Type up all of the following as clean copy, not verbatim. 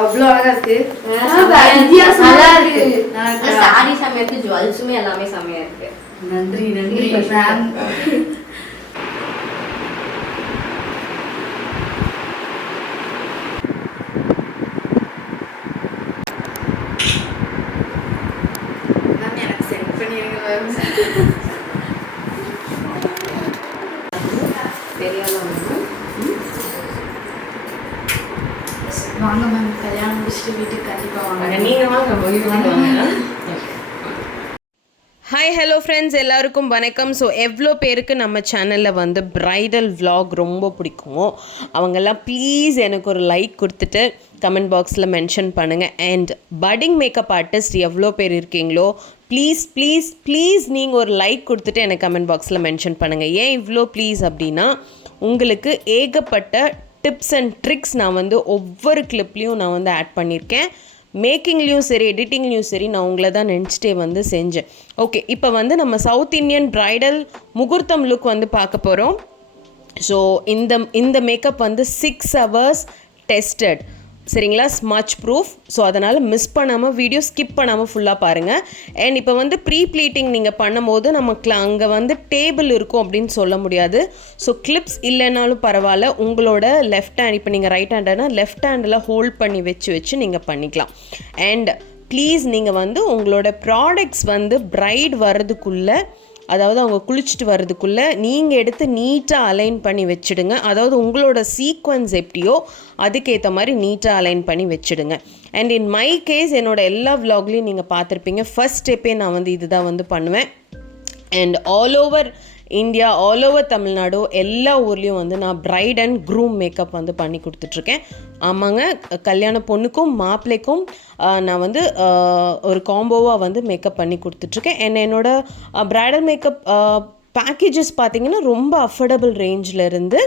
அவ்வளோ அழகா இருக்கு. சாரி செமையா இருக்கு, ஜுவல்ஸுமே எல்லாமே செமையா இருக்கு. நன்றி நன்றி. எனக்கு சென்ட் பண்ணிருங்க வாங்க மேம், கல்யாணம் முடிச்சுட்டு வீட்டுக்கு கண்டிப்பா வாங்க. நீங்க வாங்க. ஹாய் ஹலோ ஃப்ரெண்ட்ஸ், எல்லாருக்கும் வணக்கம். ஸோ எவ்வளோ பேருக்கு நம்ம சேனலில் வந்து ப்ரைடல் vlog ரொம்ப பிடிக்குமோ அவங்கெல்லாம் ப்ளீஸ் எனக்கு ஒரு லைக் கொடுத்துட்டு கமெண்ட் பாக்ஸில் மென்ஷன் பண்ணுங்கள். அண்ட் பட்டிங் மேக்கப் ஆர்டிஸ்ட் எவ்வளோ பேர் இருக்கீங்களோ ப்ளீஸ் ப்ளீஸ் ப்ளீஸ் நீங்கள் ஒரு லைக் கொடுத்துட்டு எனக்கு கமெண்ட் பாக்ஸில் மென்ஷன் பண்ணுங்கள். ஏன் இவ்வளோ ப்ளீஸ் அப்படின்னா, உங்களுக்கு ஏகப்பட்ட டிப்ஸ் அண்ட் ட்ரிக்ஸ் நான் வந்து ஒவ்வொரு கிளிப்லேயும் நான் வந்து ஆட் பண்ணியிருக்கேன். மேக்கிங்லேயும் சரி எடிட்டிங்லேயும் சரி நான் உங்களை தான் நினச்சிட்டே வந்து செஞ்சேன். ஓகே, இப்போ வந்து நம்ம சவுத் இந்தியன் ப்ரைடல் முகூர்த்தம் லுக் வந்து பார்க்க போகிறோம். ஸோ இந்த மேக்கப் வந்து 6 hours டெஸ்டட், சரிங்களா, ஸ்மச் ப்ரூஃப். ஸோ அதனால் மிஸ் பண்ணாமல் வீடியோ ஸ்கிப் பண்ணாமல் ஃபுல்லாக பாருங்கள். அண்ட் இப்போ வந்து ப்ரீ ப்ளீட்டிங் நீங்கள் பண்ணும்போது நமக்கு அங்கே வந்து டேபிள் இருக்கும் அப்படின்னு சொல்ல முடியாது. ஸோ கிளிப்ஸ் இல்லைனாலும் பரவாயில்ல, உங்களோட லெஃப்ட் ஹேண்ட், இப்போ நீங்கள் ரைட் ஹேண்டனா லெஃப்ட் ஹேண்டில் ஹோல்ட் பண்ணி வச்சு நீங்கள் பண்ணிக்கலாம். அண்ட் ப்ளீஸ் நீங்கள் வந்து உங்களோட ப்ராடக்ட்ஸ் வந்து பிரைட் வர்றதுக்குள்ளே, அதாவது அவங்க குளிச்சுட்டு வர்றதுக்குள்ளே நீங்கள் எடுத்து நீட்டாக அலைன் பண்ணி வச்சுடுங்க. அதாவது உங்களோட சீக்வன்ஸ் எப்படியோ அதுக்கேற்ற மாதிரி நீட்டாக அலைன் பண்ணி வச்சுடுங்க. அண்ட் இன் மை கேஸ் என்னோட எல்லா விலாக்லேயும் நீங்கள் பார்த்துருப்பீங்க, ஃபர்ஸ்ட் ஸ்டெப்பே நான் வந்து இதுதான் வந்து பண்ணுவேன். And all over India, all over Tamil Nadu, எல்லா ஊர்லேயும் வந்து நான் பிரைட் அண்ட் க்ரூம் மேக்கப் வந்து பண்ணி கொடுத்துட்ருக்கேன். ஆமாங்க, கல்யாண பொண்ணுக்கும் மாப்பிள்ளைக்கும் நான் வந்து ஒரு காம்போவாக வந்து மேக்கப் பண்ணி கொடுத்துட்ருக்கேன். என்னோடய பிரைடல் மேக்கப் பேக்கேஜஸ் பார்த்திங்கன்னா ரொம்ப அஃபோர்டபுள் ரேஞ்சில் இருந்து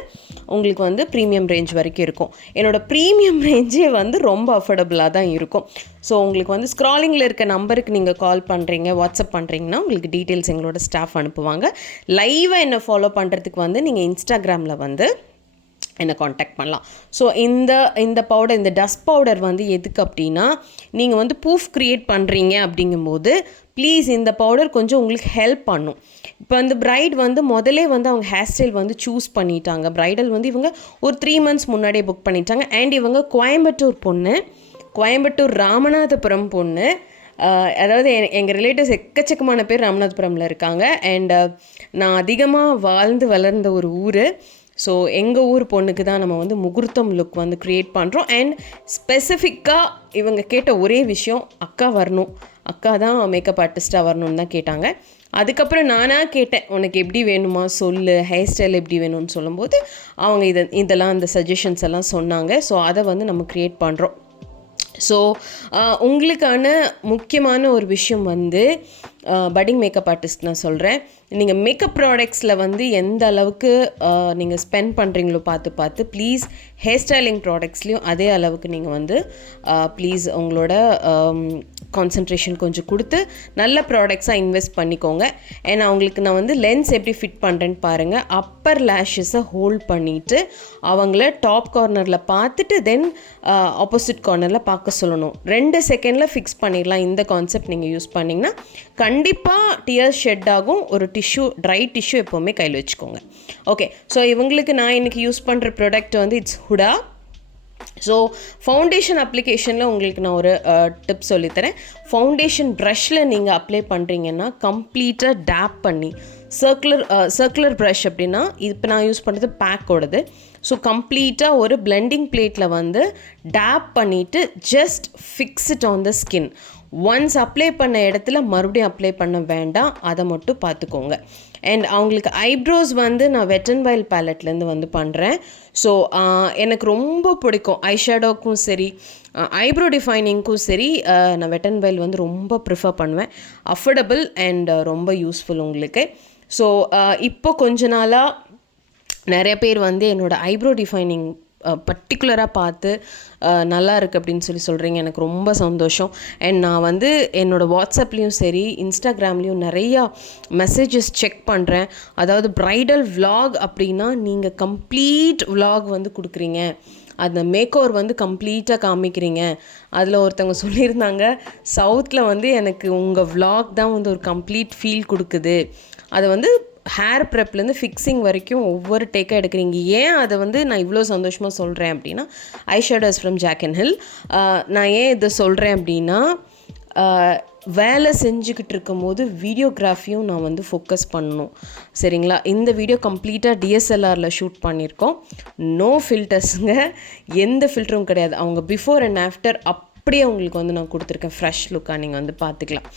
உங்களுக்கு வந்து ப்ரீமியம் ரேஞ்ச் வரைக்கும் இருக்கும். என்னோடய ப்ரீமியம் ரேஞ்சே வந்து ரொம்ப அஃபோர்டபுளாக தான் இருக்கும். ஸோ உங்களுக்கு வந்து ஸ்க்ராலிங்கில் இருக்க நம்பருக்கு நீங்கள் கால் பண்ணுறீங்க, வாட்ஸ்அப் பண்ணுறீங்கன்னா உங்களுக்கு டீட்டெயில்ஸ் எங்களோட ஸ்டாஃப் அனுப்புவாங்க. லைவாக என்ன ஃபாலோ பண்ணுறதுக்கு வந்து நீங்கள் இன்ஸ்டாகிராமில் வந்து என்னை காண்டாக்ட் பண்ணலாம். ஸோ இந்த பவுடர், இந்த டஸ்ட் பவுடர் வந்து எதுக்கு அப்படின்னா, நீங்கள் வந்து பூஃப் க்ரியேட் பண்ணுறீங்க அப்படிங்கும்போது ப்ளீஸ் இந்த பவுடர் கொஞ்சம் உங்களுக்கு ஹெல்ப் பண்ணும். இப்போ வந்து பிரைட் வந்து முதலே வந்து அவங்க ஹேர் ஸ்டைல் வந்து சூஸ் பண்ணிட்டாங்க. பிரைடல் வந்து இவங்க ஒரு 3 months முன்னாடியே புக் பண்ணிட்டாங்க. அண்ட் இவங்க கோயம்புத்தூர் பொண்ணு, கோயம்புத்தூர் ராமநாதபுரம் பொண்ணு. அதாவது எங்கள் ரிலேட்டிவ்ஸ் எக்கச்சக்கமான பேர் ராமநாதபுரமில் இருக்காங்க. அண்ட் நான் அதிகமாக வாழ்ந்து வளர்ந்த ஒரு ஊர். ஸோ எங்கள் ஊர் பொண்ணுக்கு தான் நம்ம வந்து முகூர்த்தம் லுக் வந்து க்ரியேட் பண்ணுறோம். அண்ட் ஸ்பெசிஃபிக்காக இவங்க கேட்ட ஒரே விஷயம், அக்கா வரணும், அக்கா தான் மேக்கப் ஆர்டிஸ்ட்டாக வரணும்னு தான் கேட்டாங்க. அதுக்கப்புறம் நானாக கேட்டேன், உனக்கு எப்படி வேணுமா சொல்லு, ஹேர் ஸ்டைல் எப்படி வேணும்னு சொல்லும்போது அவங்க இதெல்லாம் அந்த சஜஷன்ஸ் எல்லாம் சொன்னாங்க. ஸோ அதை வந்து நம்ம க்ரியேட் பண்ணுறோம். ஸோ உங்களுக்கான முக்கியமான ஒரு விஷயம் வந்து பட்டிங் மேக்கப் ஆர்டிஸ்ட் நான் சொல்கிறேன், நீங்கள் மேக்கப் ப்ராடக்ட்ஸில் வந்து எந்த அளவுக்கு நீங்கள் ஸ்பெண்ட் பண்ணுறீங்களோ பார்த்து ப்ளீஸ் ஹேர் ஸ்டைலிங் ப்ராடக்ட்ஸ்லேயும் அதே அளவுக்கு நீங்கள் வந்து ப்ளீஸ் உங்களோட கான்சன்ட்ரேஷன் கொஞ்சம் கொடுத்து நல்ல ப்ராடக்ட்ஸாக இன்வெஸ்ட் பண்ணிக்கோங்க. ஏன்னா அவங்களுக்கு நான் வந்து லென்ஸ் எப்படி ஃபிட் பண்ணுறேன்னு பாருங்கள். அப்பர் லேஷஸை ஹோல்ட் பண்ணிவிட்டு அவங்கள டாப் கார்னரில் பார்த்துட்டு தென் ஆப்போசிட் கார்னரில் பார்க்க சொல்லணும். 2 செகண்டில் ஃபிக்ஸ் பண்ணிடலாம். இந்த கான்செப்ட் நீங்கள் யூஸ் பண்ணிங்கன்னா கண்டிப்பாக டியர்ஸ் ஷெட் ஆகும். ஒரு ட்ரை டிஷ்யூ எப்போவுமே கையில் வச்சுக்கோங்க. ஓகே, ஸோ இவங்களுக்கு நான் இன்றைக்கி யூஸ் பண்ணுற ப்ராடக்ட் வந்து இட்ஸ் ஹுடா. ஸோ ஃபவுண்டேஷன் அப்ளிகேஷனில் உங்களுக்கு நான் ஒரு டிப் சொல்லித்தரேன். ஃபவுண்டேஷன் ப்ரஷில் நீங்கள் அப்ளை பண்ணுறீங்கன்னா கம்ப்ளீட்டாக டேப் பண்ணி சர்க்குலர் ப்ரஷ் அப்படின்னா இப்போ நான் யூஸ் பண்ணுறது பேக்கோடது. ஸோ கம்ப்ளீட்டாக ஒரு பிளெண்டிங் பிளேட்டில் வந்து டேப் பண்ணிவிட்டு just fix it on the skin. Once apply பண்ண இடத்துல மறுபடியும் அப்ளை பண்ண வேண்டாம், அதை மட்டும் பார்த்துக்கோங்க. அண்ட் அவங்களுக்கு ஐப்ரோஸ் வந்து நான் வெட் அண்ட் வைல்ட் பேலட்லேருந்து வந்து பண்ணுறேன். ஸோ எனக்கு ரொம்ப பிடிக்கும். ஐஷேடோக்கும் சரி ஐப்ரோ டிஃபைனிங்க்கும் சரி நான் வெட் அண்ட் வைல்ட் வந்து ரொம்ப ப்ரிஃபர் பண்ணுவேன். அஃபோர்டபுள் அண்ட் ரொம்ப யூஸ்ஃபுல் உங்களுக்கு. ஸோ இப்போ கொஞ்ச நாளாக நிறைய பேர் வந்து என்னோடய ஐப்ரோ டிஃபைனிங் பர்டிகுலராக பார்த்து நல்லா இருக்குது அப்படின்னு சொல்கிறீங்க. எனக்கு ரொம்ப சந்தோஷம். அண்ட் நான் வந்து என்னோடய வாட்ஸ்அப்லேயும் சரி இன்ஸ்டாகிராம்லேயும் நிறையா மெசேஜஸ் செக் பண்ணுறேன். அதாவது ப்ரைடல் விலாக் அப்படின்னா நீங்கள் கம்ப்ளீட் விலாக் வந்து கொடுக்குறீங்க, அந்த மேக் ஓவர் வந்து கம்ப்ளீட்டாக காமிக்கிறீங்க. அதில் ஒருத்தவங்க சொல்லியிருந்தாங்க, சவுத்தில் வந்து எனக்கு உங்கள் விலாக் தான் வந்து ஒரு கம்ப்ளீட் ஃபீல் கொடுக்குது. அதை வந்து ஹேர் ப்ரெப்லேருந்து ஃபிக்ஸிங் வரைக்கும் ஒவ்வொரு டேக்காக எடுக்கிறீங்க. ஏன் அதை வந்து நான் இவ்வளோ சந்தோஷமாக சொல்கிறேன் அப்படின்னா, eyeshadows from Jack and Hill. நான் ஏன் இதை சொல்கிறேன் அப்படின்னா, வேலை செஞ்சுக்கிட்டு இருக்கும்போது வீடியோகிராஃபியும் நான் வந்து ஃபோக்கஸ் பண்ணணும். சரிங்களா? இந்த வீடியோ கம்ப்ளீட்டாக டிஎஸ்எல்ஆரில் ஷூட் பண்ணியிருக்கோம். நோ ஃபில்டர்ஸுங்க, எந்த ஃபில்டரும் கிடையாது. அவங்க பிஃபோர் அண்ட் ஆஃப்டர் அப்படியே அவங்களுக்கு வந்து நான் கொடுத்துருக்கேன். ஃப்ரெஷ் லுக்காக நீங்கள் வந்து பார்த்துக்கலாம்.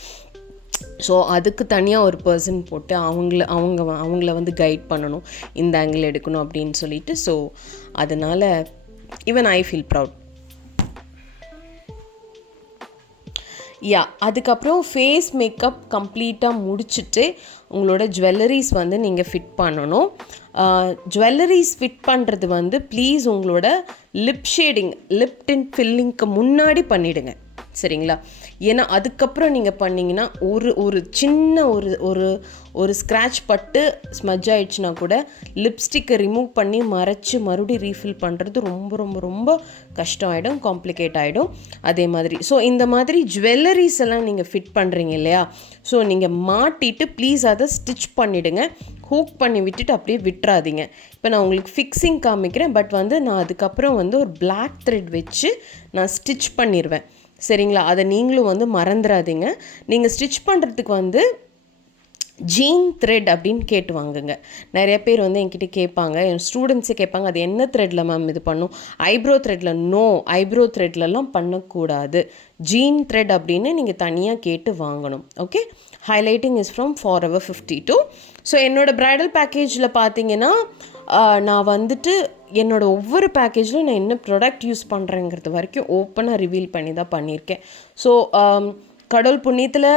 ஸோ அதுக்கு தனியாக ஒரு பர்சன் போட்டு அவங்கள வந்து கைட் பண்ணணும், இந்த ஆங்கிள் எடுக்கணும் அப்படின்னு சொல்லிட்டு. ஸோ அதனால் ஈவன் ஐ ஃபீல் ப்ரவுட். அதுக்கப்புறம் ஃபேஸ் மேக்கப் கம்ப்ளீட்டாக முடிச்சுட்டு உங்களோட ஜுவல்லரிஸ் வந்து நீங்கள் ஃபிட் பண்ணணும். ஜுவல்லரிஸ் ஃபிட் பண்ணுறது வந்து ப்ளீஸ் உங்களோட லிப் ஷேடிங், லிப் டிண்ட் ஃபில்லிங்க்கு முன்னாடி பண்ணிவிடுங்க. சரிங்களா? ஏன்னா அதுக்கப்புறம் நீங்கள் பண்ணிங்கன்னா ஒரு சின்ன ஒரு ஸ்க்ராட்ச் பட்டு ஸ்மஜ் ஆகிடுச்சுன்னா கூட லிப்ஸ்டிக்கை ரிமூவ் பண்ணி மறைச்சி மறுபடியும் ரீஃபில் பண்ணுறது ரொம்ப ரொம்ப ரொம்ப கஷ்டம் ஆகிடும், காம்ப்ளிகேட் ஆகிடும். அதே மாதிரி ஸோ இந்த மாதிரி ஜுவல்லரிஸ் எல்லாம் நீங்கள் ஃபிட் பண்ணுறீங்க இல்லையா, ஸோ நீங்கள் மாட்டிட்டு ப்ளீஸ் அதை ஸ்டிச் பண்ணிவிடுங்க. ஹூக் பண்ணி விட்டுட்டு அப்படியே விட்டுறாதீங்க. இப்போ நான் உங்களுக்கு ஃபிக்ஸிங் காமிக்கிறேன், பட் வந்து நான் அதுக்கப்புறம் வந்து ஒரு பிளாக் த்ரெட் வச்சு நான் ஸ்டிச் பண்ணிடுவேன். சரிங்களா? அதை நீங்களும் வந்து மறந்துடாதீங்க. நீங்கள் ஸ்டிச் பண்ணுறதுக்கு வந்து ஜீன் த்ரெட் அப்படின்னு கேட்டு வாங்குங்க. நிறைய பேர் வந்து என்கிட்ட கேட்பாங்க, என் ஸ்டூடெண்ட்ஸே கேட்பாங்க, அது என்ன த்ரெட்டில் மேம் இது பண்ணும்? ஐப்ரோ த்ரெட்டில். நோ, ஐப்ரோ த்ரெட்லலாம் பண்ணக்கூடாது. ஜீன் த்ரெட் அப்படின்னு நீங்கள் தனியாக கேட்டு வாங்கணும். Okay. Highlighting is from Forever 52. So என்னோடய ப்ரைடல் பேக்கேஜில் பார்த்தீங்கன்னா நான் வந்துட்டு என்னோடய ஒவ்வொரு பேக்கேஜிலும் நான் என்ன ப்ராடக்ட் யூஸ் பண்ணுறேங்கிறது வரைக்கும் ஓப்பனாக ரிவீல் பண்ணி தான் பண்ணியிருக்கேன். ஸோ கடவுள் புண்ணியத்தில்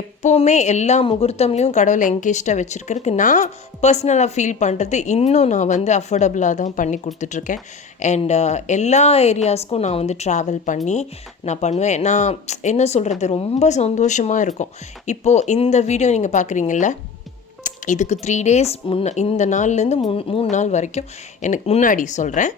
எப்போவுமே எல்லா முகூர்த்தம்லேயும் கடவுள் என்கேஜ்டாக வச்சுருக்கிறதுக்கு நான் பர்சனலாக ஃபீல் பண்ணுறது இன்னும் நான் வந்து அஃபோர்டபுளாக தான் பண்ணி கொடுத்துட்ருக்கேன். அண்ட் எல்லா ஏரியாஸ்க்கும் நான் வந்து ட்ராவல் பண்ணி நான் பண்ணுவேன். நான் என்ன சொல்கிறது, ரொம்ப சந்தோஷமாக இருக்கும். இப்போது இந்த வீடியோ நீங்கள் பார்க்குறீங்கல்ல, இதுக்கு 3 days இந்த நாள்லேருந்து 3 நாள் வரைக்கும் எனக்கு முன்னாடி சொல்கிறேன்,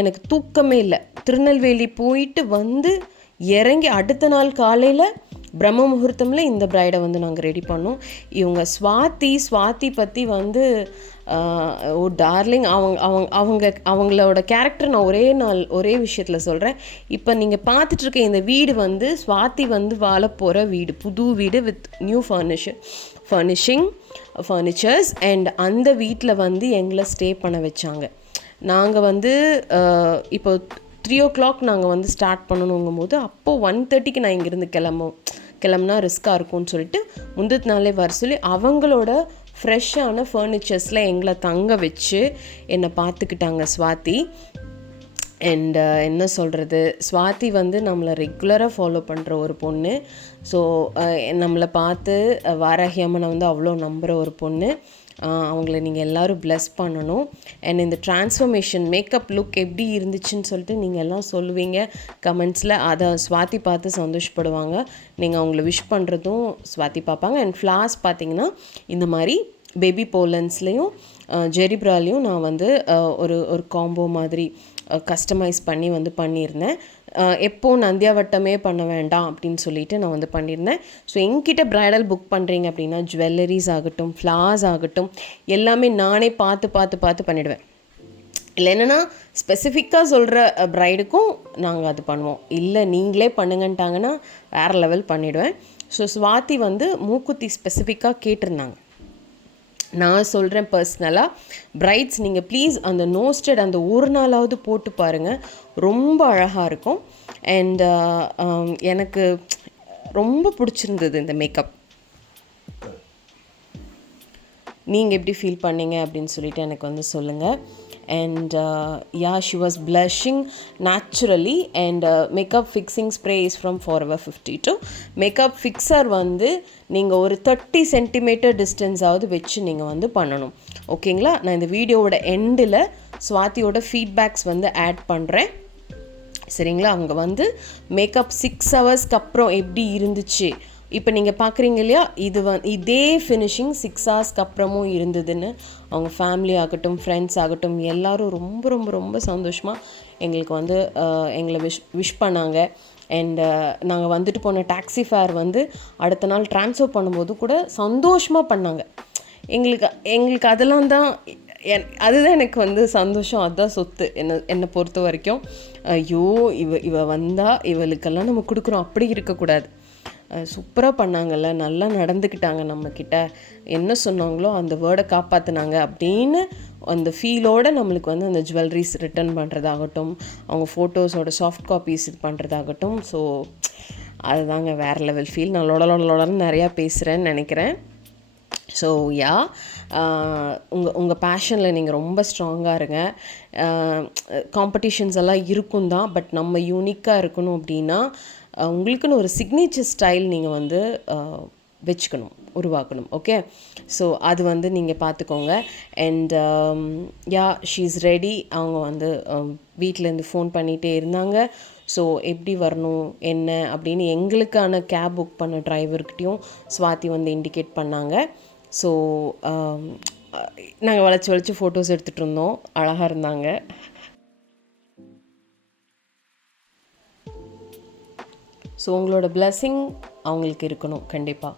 எனக்கு தூக்கமே இல்லை. திருநெல்வேலி போயிட்டு வந்து இறங்கி அடுத்த நாள் காலையில் பிரம்ம முகூர்த்தமில் இந்த ப்ரைடை வந்து நாங்கள் ரெடி பண்ணோம். இவங்க ஸ்வாதி பற்றி வந்து ஓ டார்லிங், அவங்களோட கேரக்டர் நான் ஒரே விஷயத்தில் சொல்கிறேன். இப்போ நீங்கள் பார்த்துட்ருக்க இந்த வீடு வந்து ஸ்வாதி வந்து வாழ போகிற வீடு, புது வீடு வித் நியூ ஃபர்னிச்சர்ஸ். அண்ட் அந்த வீட்டில் வந்து எங்களை ஸ்டே பண்ண வச்சாங்க. நாங்கள் வந்து இப்போ 3 o'clock நாங்கள் வந்து ஸ்டார்ட் பண்ணணுங்கும் போது அப்போது 1:30க்கு நான் இங்கேருந்து கிளம்புனா ரிஸ்க்காக இருக்கும்னு சொல்லிட்டு முந்தின நாளே வர சொல்லி அவங்களோட ஃப்ரெஷ்ஷான ஃபர்னிச்சர்ஸில் எங்களை தங்க வச்சு என்னை பார்த்துக்கிட்டாங்க ஸ்வாதி. அண்ட் என்ன சொல்கிறது, ஸ்வாதி வந்து நம்மளை ரெகுலராக ஃபாலோ பண்ணுற ஒரு பொண்ணு. ஸோ நம்மளை பார்த்து வாராகி அம்மனை வந்து அவ்வளோ நம்புகிற ஒரு பொண்ணு. அவங்கள நீங்கள் எல்லோரும் ப்ளஸ் பண்ணணும். அண்ட் இந்த ட்ரான்ஸ்ஃபர்மேஷன் மேக்கப் லுக் எப்படி இருந்துச்சுன்னு சொல்லிட்டு நீங்கள் எல்லாம் சொல்லுவீங்க கமெண்ட்ஸில். அதை ஸ்வாதி பார்த்து சந்தோஷப்படுவாங்க. நீங்கள் அவங்கள விஷ் பண்ணுறதும் ஸ்வாதி பார்ப்பாங்க. அண்ட் ஃப்ளார்ஸ் பார்த்திங்கன்னா இந்த மாதிரி பேபி போலன்ஸ்லேயும் ஜெரிப்ராலையும் நான் வந்து ஒரு காம்போ மாதிரி கஸ்டமைஸ் பண்ணி வந்து பண்ணியிருந்தேன். எப்போது நந்தியாவட்டமே பண்ண வேண்டாம் அப்படின்னு சொல்லிட்டு நான் வந்து பண்ணியிருந்தேன். ஸோ என்கிட்ட ப்ரைடல் புக் பண்ணுறீங்க அப்படின்னா ஜுவல்லரிஸ் ஆகட்டும், ஃப்ளார்ஸ் ஆகட்டும், எல்லாமே நானே பார்த்து பண்ணிவிடுவேன். இல்லை என்னென்னா ஸ்பெசிஃபிக்காக சொல்கிற ப்ரைடுக்கும் நாங்கள் அது பண்ணுவோம். இல்லை நீங்களே பண்ணுங்கன்ட்டாங்கன்னா வேறு லெவல் பண்ணிவிடுவேன். ஸோ ஸ்வாதி வந்து மூக்குத்தி ஸ்பெசிஃபிக்காக கேட்டிருந்தாங்க. நான் சொல்கிறேன் பர்சனலாக, பிரைட்ஸ் நீங்கள் ப்ளீஸ் அந்த நோஸ்டட் அந்த ஒரு நாளாவது போட்டு பாருங்கள், ரொம்ப அழகாக இருக்கும். அண்ட் எனக்கு ரொம்ப பிடிச்சிருந்தது இந்த மேக்கப். நீங்கள் எப்படி ஃபீல் பண்ணீங்க அப்படின்னு சொல்லிட்டு எனக்கு வந்து சொல்லுங்கள். And she was blushing naturally. And makeup fixing spray is from Forever 52. Makeup fixer வந்து நீங்கள் ஒரு 30 centimeter distance ஆவது வச்சு நீங்கள் வந்து பண்ணணும். ஓகேங்களா? நான் இந்த வீடியோவோட எண்டில் ஸ்வாதியோட ஃபீட்பேக்ஸ் வந்து ஆட் பண்ணுறேன். சரிங்களா? அங்கே வந்து மேக்கப் 6 ஹவர்ஸ்க்கு அப்புறம் எப்படி இருந்துச்சு, இப்போ நீங்கள் பார்க்குறீங்க இல்லையா, இதே ஃபினிஷிங் 6 ஹவர்ஸ்க்கு அப்புறமும் இருந்ததுன்னு அவங்க ஃபேமிலி ஆகட்டும், ஃப்ரெண்ட்ஸ் ஆகட்டும், எல்லோரும் ரொம்ப ரொம்ப ரொம்ப சந்தோஷமாக எங்களுக்கு வந்து எங்களை விஷ் பண்ணாங்க. அண்ட் நாங்கள் வந்துட்டு போன டாக்ஸி ஃபேர் வந்து அடுத்த நாள் ட்ரான்ஸ்ஃபர் பண்ணும்போது கூட சந்தோஷமாக பண்ணாங்க. எங்களுக்கு அதெல்லாம் தான் அதுதான் எனக்கு வந்து சந்தோஷம், அதுதான் சொத்து என்னை பொறுத்த வரைக்கும். ஐயோ இவ வந்தால் இவளுக்கெல்லாம் நம்ம கொடுக்குறோம் அப்படி இருக்கக்கூடாது. சூப்பராக பண்ணாங்கல்ல, நல்லா நடந்துக்கிட்டாங்க, நம்மக்கிட்ட என்ன சொன்னாங்களோ அந்த வேர்டை காப்பாற்றினாங்க அப்படின்னு அந்த ஃபீலோடு நம்மளுக்கு வந்து அந்த ஜுவல்லரிஸ் ரிட்டர்ன் பண்ணுறதாகட்டும், அவங்க ஃபோட்டோஸோட சாஃப்ட் காப்பீஸ் இது பண்ணுறதாகட்டும். ஸோ அதுதாங்க வேறு லெவல் ஃபீல். நான் லொடன்னு நிறையா பேசுகிறேன்னு நினைக்கிறேன். ஸோ யா, உங்கள் பேஷனில் நீங்கள் ரொம்ப ஸ்ட்ராங்காக இருங்க. காம்படிஷன்ஸ் எல்லாம் இருக்கும் தான், பட் நம்ம யூனிக்காக இருக்கணும் அப்படின்னா உங்களுக்குன்னு ஒரு சிக்னேச்சர் ஸ்டைல் நீங்கள் வந்து வச்சுக்கணும், உருவாக்கணும். ஓகே, ஸோ அது வந்து நீங்கள் பார்த்துக்கோங்க. And yeah, she is ready. அவங்க வந்து வீட்டிலேருந்து ஃபோன் பண்ணிகிட்டே இருந்தாங்க. ஸோ எப்படி வரணும் என்ன அப்படின்னு எங்களுக்கான கேப் புக் பண்ண டிரைவர்கிட்டையும் ஸ்வாதி வந்து இண்டிகேட் பண்ணாங்க. ஸோ நாங்கள் வளைச்சி ஃபோட்டோஸ் எடுத்துகிட்டு இருந்தோம், அழகாக இருந்தாங்க. ஸோ உங்களோட பிளெஸ்ஸிங் அவங்களுக்கு இருக்கணும் கண்டிப்பாக.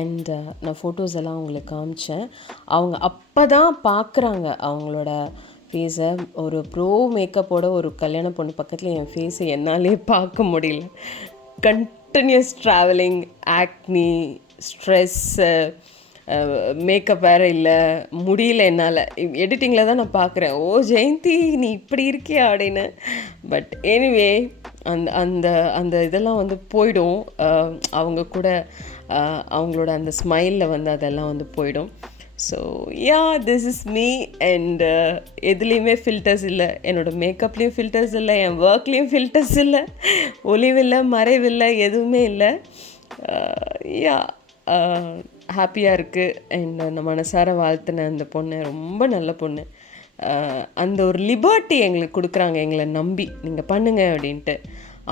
அண்ட் நான் ஃபோட்டோஸ் எல்லாம் அவங்களுக்கு காமிச்சேன். அவங்க அப்போ தான் பார்க்குறாங்க அவங்களோட ஃபேஸை. ஒரு ப்ரோ மேக்கப்போட ஒரு கல்யாண பொண்ணு பக்கத்தில் என் ஃபேஸை என்னாலே பார்க்க முடியல. கண்டினியூஸ் ட்ராவலிங், ஆக்னி, ஸ்ட்ரெஸ்ஸு, மேக்கப் வேறு இல்லை, முடியல என்னால். எடிட்டிங்கில் தான் நான் பார்க்குறேன், ஓ ஜெயந்தி நீ இப்படி இருக்கியா அப்படின்னு. பட் எனிவே அந்த அந்த அந்த இதெல்லாம் வந்து போயிடும். அவங்க கூட அவங்களோட அந்த ஸ்மைலில் வந்து அதெல்லாம் வந்து போயிடும். So yeah, this is me. And எதுலேயுமே ஃபில்டர்ஸ் இல்லை, என்னோடய மேக்கப்லேயும் ஃபில்டர்ஸ் இல்லை, என் ஒர்க்லேயும் ஃபில்டர்ஸ் இல்லை, ஒளிவில்லை மறைவில்லை, எதுவுமே இல்லை. யா, ஹாப்பியாக இருக்குது. அண்ட் நான் மனசார வாழ்த்தின அந்த பொண்ணு ரொம்ப நல்ல பொண்ணு. அந்த ஒரு லிபர்ட்டி எங்களுக்கு கொடுக்குறாங்க, எங்களை நம்பி நீங்கள் பண்ணுங்க அப்படின்ட்டு.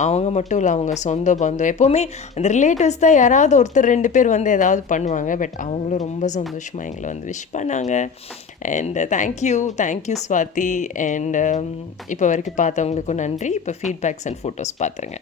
அவங்க மட்டும் இல்லை, அவங்க சொந்த பந்தம், எப்போவுமே அந்த ரிலேட்டிவ்ஸ் தான் யாராவது ஒருத்தர் 2 பேர் வந்து ஏதாவது பண்ணுவாங்க. பட் அவங்களும் ரொம்ப சந்தோஷமாக எங்களை வந்து விஷ் பண்ணாங்க. And thank you Swathi. அண்ட் இப்போ வரைக்கும் பார்த்தவங்களுக்கும் நன்றி. இப்போ ஃபீட்பேக்ஸ் அண்ட் ஃபோட்டோஸ் பார்த்துருங்க.